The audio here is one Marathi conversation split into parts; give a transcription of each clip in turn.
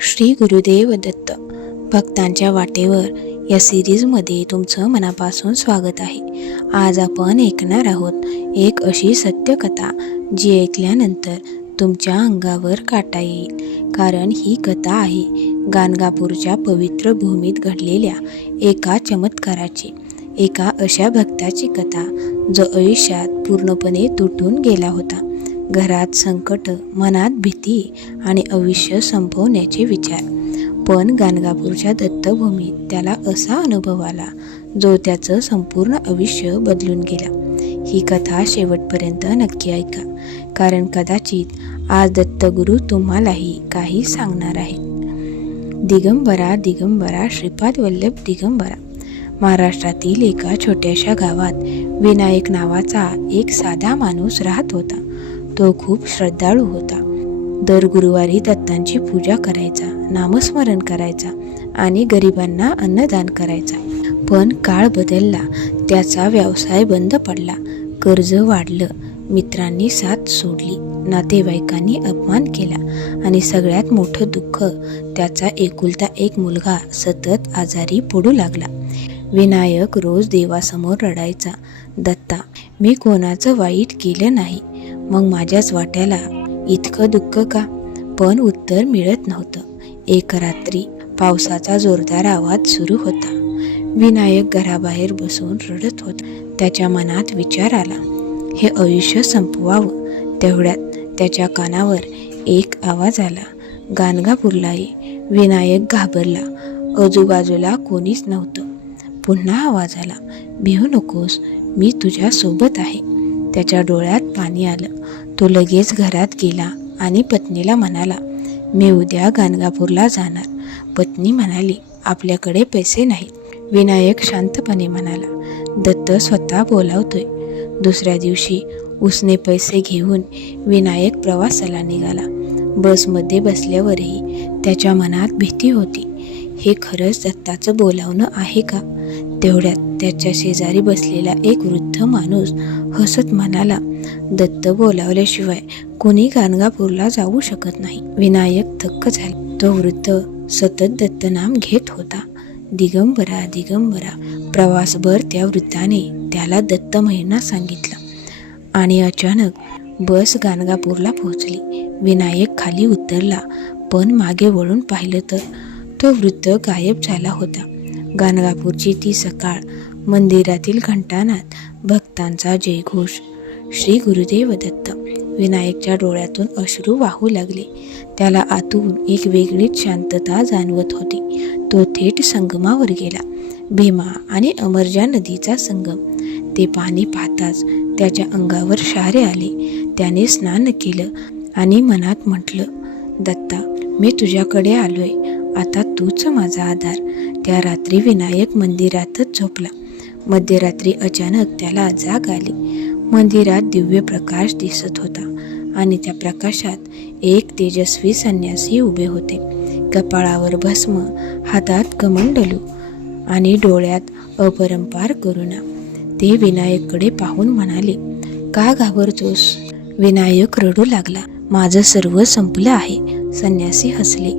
श्री गुरुदेव दत्त. भक्तांच्या वाटेवर या सिरीजमध्ये तुमचं मनापासून स्वागत आहे. आज आपण ऐकणार आहोत एक अशी सत्यकथा जी ऐकल्यानंतर तुमच्या अंगावर काटा येईल. कारण ही कथा आहे गाणगापूरच्या पवित्र भूमीत घडलेल्या एका चमत्काराची, एका अशा भक्ताची कथा जो आयुष्यात पूर्णपणे तुटून गेला होता. घरात संकट, मनात भीती आणि आयुष्य संपवण्याचे विचार. पण गाणगापूरच्या दत्तभूमीत त्याला असा अनुभव आला जो त्याचं संपूर्ण आयुष्य बदलून गेला. ही कथा शेवटपर्यंत नक्की ऐका, कारण कदाचित आज दत्तगुरू तुम्हालाही काही सांगणार आहे. दिगंबरा दिगंबरा श्रीपाद वल्लभ दिगंबरा. महाराष्ट्रातील एका छोट्याशा गावात विनायक नावाचा एक साधा माणूस राहत होता. तो खूप श्रद्धाळू होता. दर गुरुवारी दत्तांची पूजा करायचा, नामस्मरण करायचा आणि गरिबांना अन्नदान करायचा. पण काळ बदलला. त्याचा व्यवसाय बंद पडला, कर्ज वाढलं, मित्रांनी साथ सोडली, नातेवाईकांनी अपमान केला आणि सगळ्यात मोठं दुःख, त्याचा एकुलता एक मुलगा सतत आजारी पडू लागला. विनायक रोज देवासमोर रडायचा, दत्ता, मी कोणाचं वाईट केलं नाही, मग माझ्याच वाट्याला इतकं दुःख का? पण उत्तर मिळत नव्हतं. एक रात्री पावसाचा जोरदार आवाज सुरू होता. विनायक घराबाहेर बसून रडत होता. त्याच्या मनात विचार आला, हे आयुष्य संपवावं. तेवढ्यात त्याच्या कानावर एक आवाज आला, गाणगापूरला ये. विनायक घाबरला. आजूबाजूला कोणीच नव्हतं. पुन्हा आवाज आला, भिवू नकोस, मी तुझ्या सोबत आहे. त्याच्या डोळ्यात पाणी आलं. तो लगेच घरात गेला आणि पत्नीला म्हणाला, मी उद्या गाणगापूरला जाणार. पत्नी म्हणाली, आपल्याकडे पैसे नाहीत. विनायक शांतपणे म्हणाला, दत्त स्वतः बोलावतोय. दुसऱ्या दिवशी उसने पैसे घेऊन विनायक प्रवासाला निघाला. बसमध्ये बसल्यावरही त्याच्या मनात भीती होती. हे खरंच दत्ताचं बोलावणं आहे का? तेवढ्यात त्याच्या शेजारी बसलेला एक वृद्ध माणूस हसत म्हणाला, दत्त बोलावल्याशिवाय कोणी गाणगापूरला जाऊ शकत नाही. विनायक थक्क झाला. तो वृद्ध सतत दत्तनाम घेत होता, दिगंबरा दिगंबरा. प्रवासभर त्या वृद्धाने त्याला दत्त महिना सांगितला आणि अचानक बस गाणगापूरला पोहोचली. विनायक खाली उतरला, पण मागे वळून पाहिलं तर तो वृद्ध गायब झाला होता. गाणगापूरची ती सकाळ, मंदिरातील घंटानाद, भक्तांचा जयघोष. श्री गुरुदेव दत्त. विनायकच्या डोळ्यातून अश्रू वाहू लागले. त्याला आतून एक वेगळीच शांतता जाणवत होती. तो थेट संगमावर गेला, भीमा आणि अमरजा नदीचा संगम. ते पाणी पाहताच त्याच्या अंगावर शहारे आले. त्याने स्नान केलं आणि मनात म्हटलं, दत्ता, मी तुझ्याकडे आलोय, आता तूच माझा आधार. त्या रात्री विनायक मंदिरातच झोपला. मध्यरात्री अचानक त्याला जाग आली. मंदिरात दिव्य प्रकाश दिसत होता आणि त्या प्रकाशात एक तेजस्वी संन्यासी उभे होते. कपाळावर भस्म, हातात कमंडलू आणि डोळ्यात अपरंपार करुणा. ते विनायककडे पाहून म्हणाले, का घाबरतोस? विनायक रडू लागला, माझं सर्व संपलं आहे. संन्यासी हसले,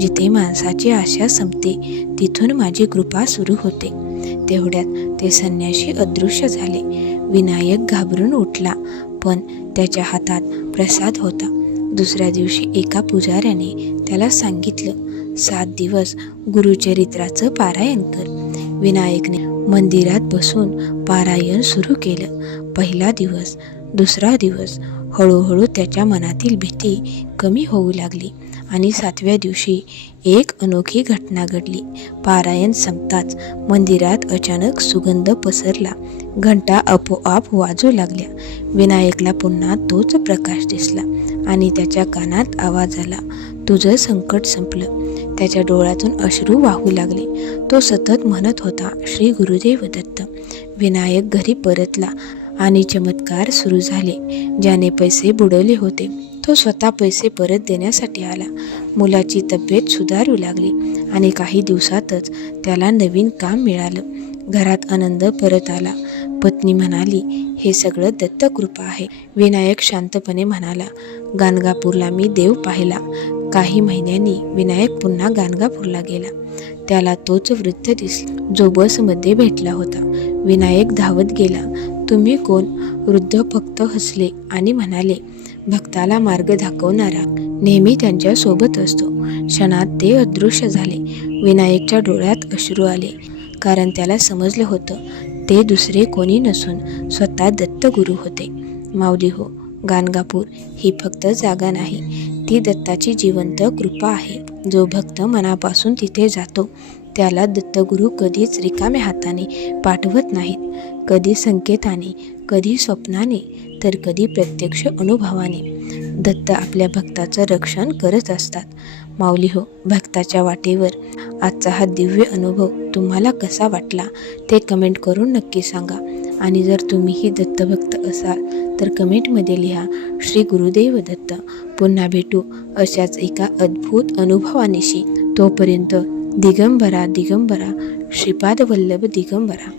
जिथे माणसाची आशा संपते तिथून माझी कृपा सुरू होते. तेवढ्यात ते संन्यासी अदृश्य झाले. विनायक घाबरून उठला, पण त्याच्या हातात प्रसाद होता. दुसऱ्या दिवशी एका पुजाऱ्याने त्याला सांगितलं, 7 दिवस गुरुचरित्राचं पारायण कर. विनायकने मंदिरात बसून पारायण सुरू केलं. पहिला दिवस, दुसरा दिवस, हळूहळू त्याच्या मनातील भीती कमी होऊ लागली आणि 7व्या दिवशी एक अनोखी घटना घडली. पारायण संपताच मंदिरात अचानक सुगंध पसरला. घंटा आपोआप वाजू लागल्या. विनायकला पुन्हा तोच प्रकाश दिसला आणि त्याच्या कानात आवाज आला, तुझं संकट संपलं. त्याच्या डोळ्यातून अश्रू वाहू लागले. तो सतत म्हणत होता, श्री गुरुदेव दत्त. विनायक घरी परतला आणि चमत्कार सुरू झाले. ज्याने पैसे बुडवले होते तो स्वतः पैसे परत देण्यासाठी आला. मुलाची तब्येत सुधारू लागली आणि काही दिवसातच त्याला नवीन काम मिळालं. घरात आनंद परत आला. पत्नी म्हणाली, हे सगळं दत्तकृपा आहे. विनायक शांतपणे म्हणाला, गाणगापूरला मी देव पाहिला. काही महिन्यांनी विनायक पुन्हा गाणगापूरला गेला. त्याला तोच वृद्ध दिसला जो बसमध्ये भेटला होता. विनायक धावत गेला. तुम्ही कोण? वृद्ध फक्त हसले आणि म्हणाले, भक्ताला मार्ग दाखवणारा नेहमी त्यांच्या सोबत असतो. क्षणात ते अदृश्य झाले. विनायकच्या डोळ्यात अश्रू आले, कारण त्याला समजलं होतं ते दुसरे कोणी नसून स्वतः दत्तगुरू होते. माऊली हो, गाणगापूर ही फक्त जागा नाही, ती दत्ताची जिवंत कृपा आहे. जो भक्त मनापासून तिथे जातो त्याला दत्तगुरू कधीच रिकाम्या हाताने पाठवत नाहीत. कधी संकेताने, कधी स्वप्नाने, तर कधी प्रत्यक्ष अनुभवाने दत्त आपल्या भक्ताचं रक्षण करत असतात. माऊली हो, भक्ताच्या वाटेवर आजचा हा दिव्य अनुभव तुम्हाला कसा वाटला ते कमेंट करून नक्की सांगा. आणि जर तुम्हीही दत्तभक्त असाल तर कमेंटमध्ये लिहा, श्री गुरुदेव दत्त. पुन्हा भेटू अशाच एका अद्भुत अनुभवानिशी. तोपर्यंत दिगंबरा दिगंबरा, श्रीपाद वल्लभ दिगंबरा.